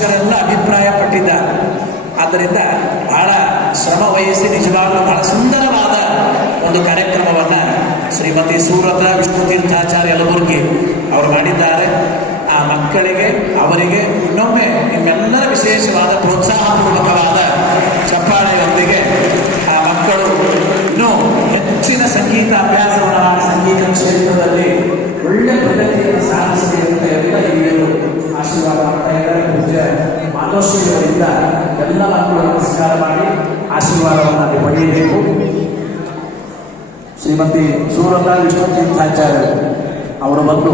ಪೋಷಕರೆಲ್ಲ ಅಭಿಪ್ರಾಯ ಪಟ್ಟಿದ್ದಾರೆ. ಆದ್ದರಿಂದ ಬಹಳ ಶ್ರಮ ವಹಿಸಿ ನಿಜವಾಗಲೂ ಬಹಳ ಸುಂದರವಾದ ಒಂದು ಕಾರ್ಯಕ್ರಮವನ್ನ ಶ್ರೀಮತಿ ಸೂರತ ವಿಷ್ಣು ತೀರ್ಥಾಚಾರ್ಯ ಯಲಬುರ್ಗಿ ಅವರು ಮಾಡಿದ್ದಾರೆ. ಆ ಮಕ್ಕಳಿಗೆ ಅವರಿಗೆ ಇನ್ನೊಮ್ಮೆ ನಿಮ್ಮೆಲ್ಲರ ವಿಶೇಷವಾದ ಪ್ರೋತ್ಸಾಹಪೂರ್ವಕವಾದ ಚಪ್ಪಾಳೆಯೊಂದಿಗೆ ಆ ಮಕ್ಕಳು ಇನ್ನೂ ಹೆಚ್ಚಿನ ಸಂಗೀತ ಅಭ್ಯಾಸವನ್ನು ಮಾಡಿ ಸಂಗೀತ ಕ್ಷೇತ್ರದಲ್ಲಿ ಒಳ್ಳೆ ಪ್ರಗತಿಯನ್ನು ಸಾಧಿಸಲಿ ಅಂತ ಎಲ್ಲ ಹಿರಿಯರು ಆಶೀರ್ವಾದ ಮಾಡ್ತಾ ಇದ್ದಾರೆ. ಪೂಜ್ಯ ಮಾತೋಶ್ರೀಯವರಿಂದ ಎಲ್ಲ ಮಕ್ಕಳು ನಮಸ್ಕಾರ ಮಾಡಿ ಆಶೀರ್ವಾದವನ್ನು ಪಡೆಯಬೇಕು. ಶ್ರೀಮತಿ ಸೂರತ ವಿಷ್ಣು ತೀರ್ಥಾಚಾರ್ಯ ಅವರು ಬಂದು